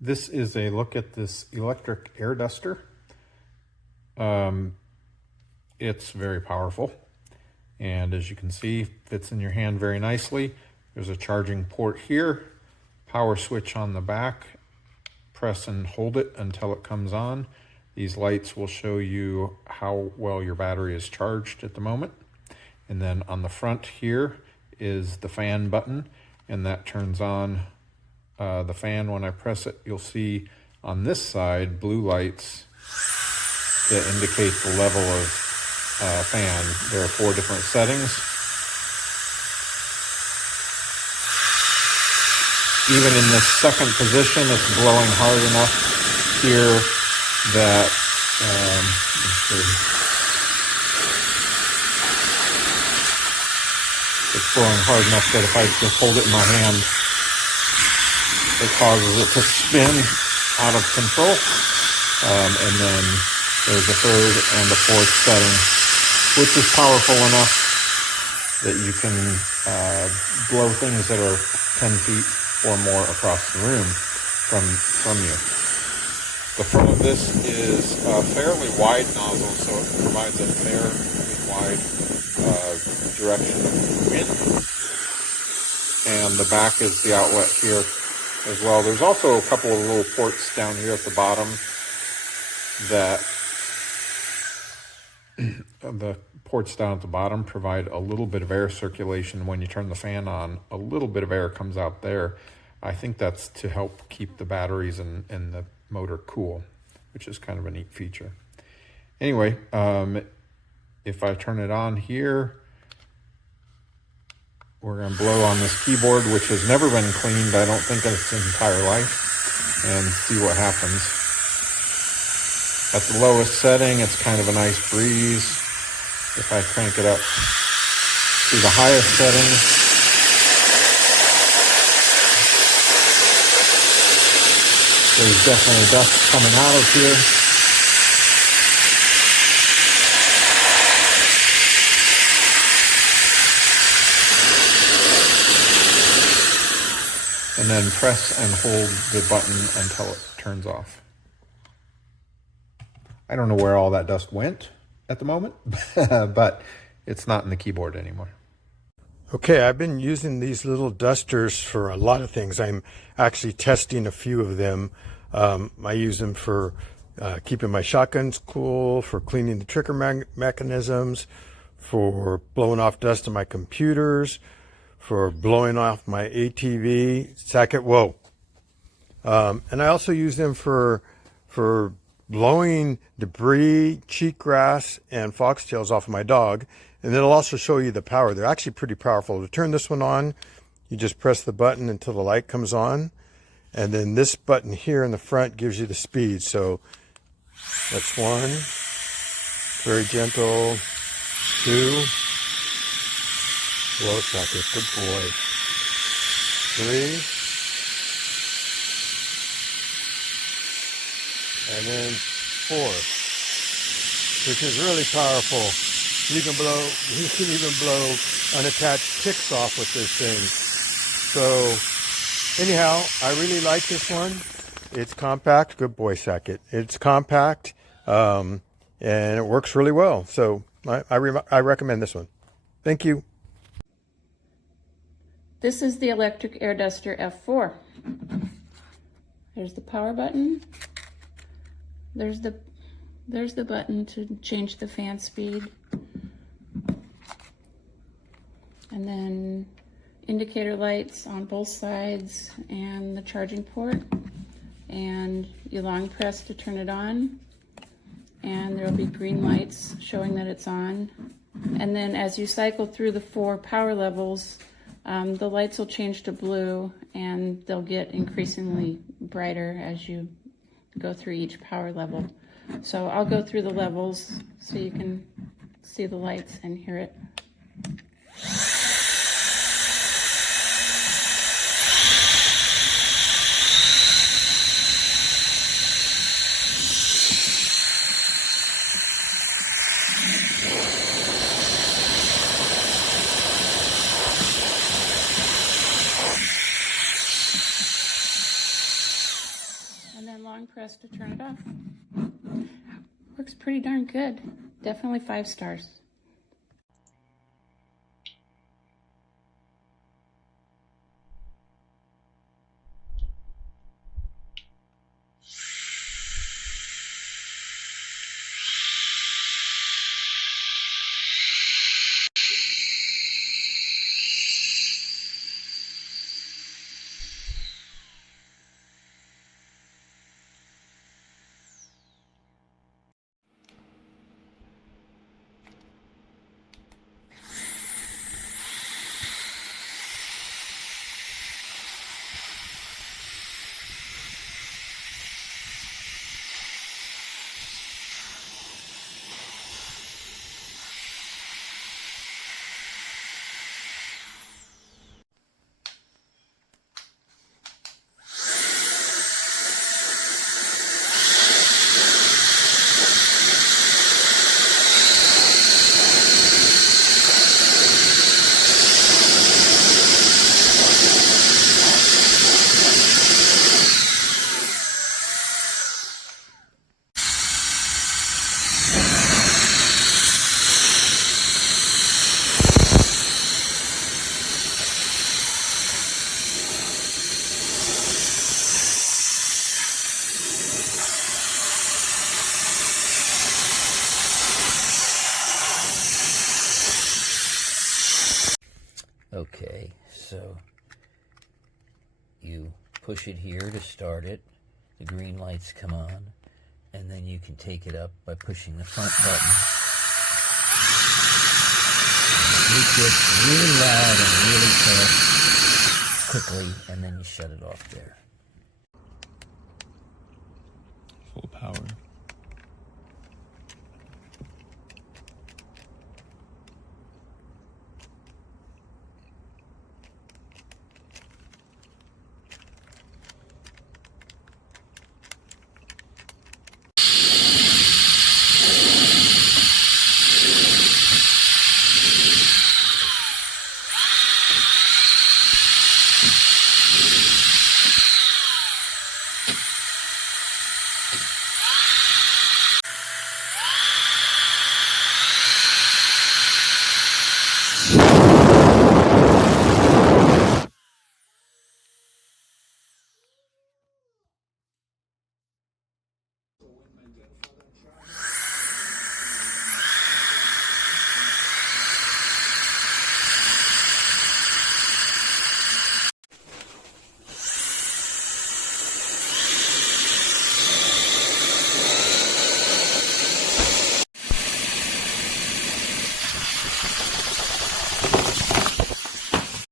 This is a look at this electric air duster. It's very powerful, and as you can see, fits in your hand very nicely. There's a charging port here, power switch on the back. Press and hold it until it comes on. These lights will show you how well your battery is charged at the moment. And then on the front here is the fan button, and that turns on the fan. When I press it, you'll see on this side blue lights that indicate the level of fan. There are 4 different settings. Even in this second position, it's blowing hard enough here that it's blowing hard enough that if I just hold it in my hand, it causes it to spin out of control. And then there's a 3rd and a 4th setting, which is powerful enough that you can blow things that are 10 feet or more across the room from you. The front of this is a fairly wide nozzle, so it provides a fairly wide direction of wind. And the back is the outlet here as well. There's also a couple of little ports down here at the bottom that the ports down at the bottom provide a little bit of air circulation. When you turn the fan on, a little bit of air comes out there. I think that's to help keep the batteries and the motor cool, which is kind of a neat feature. Anyway, if I turn it on here, we're going to blow on this keyboard, which has never been cleaned, I don't think, in its entire life, and see what happens. At the lowest setting, it's kind of a nice breeze. If I crank it up to the highest setting, there's definitely dust coming out of here. And then press and hold the button until it turns off. I don't know where all that dust went at the moment, but it's not in the keyboard anymore. Okay, I've been using these little dusters for a lot of things. I'm actually testing a few of them. I use them for keeping my shotguns cool, for cleaning the trigger mechanisms, for blowing off dust on my computers, for blowing off my ATV, and I also use them for blowing debris, cheatgrass, and foxtails off of my dog. And it'll also show you the power. They're actually pretty powerful. To turn this one on, you just press the button until the light comes on. And then this button here in the front gives you the speed. So that's 1, very gentle, 2, blow socket, good boy, 3, and then 4, which is really powerful. You can even blow unattached ticks off with this thing. So anyhow, I really like this one. It's compact, good boy, Sackett. It's compact, and it works really well. So I recommend this one. Thank you. This is the electric air duster F4. There's the power button. There's the button to change the fan speed. And then indicator lights on both sides and the charging port. And you long press to turn it on. And there'll be green lights showing that it's on. And then as you cycle through the 4 power levels, the lights will change to blue, and they'll get increasingly brighter as you go through each power level. So I'll go through the levels so you can see the lights and hear it. press to turn it off. Works pretty darn good. Definitely 5 stars. Okay, so you push it here to start it, the green lights come on, and then you can take it up by pushing the front button. It gets really loud and really fast quickly, and then you shut it off there. Full power.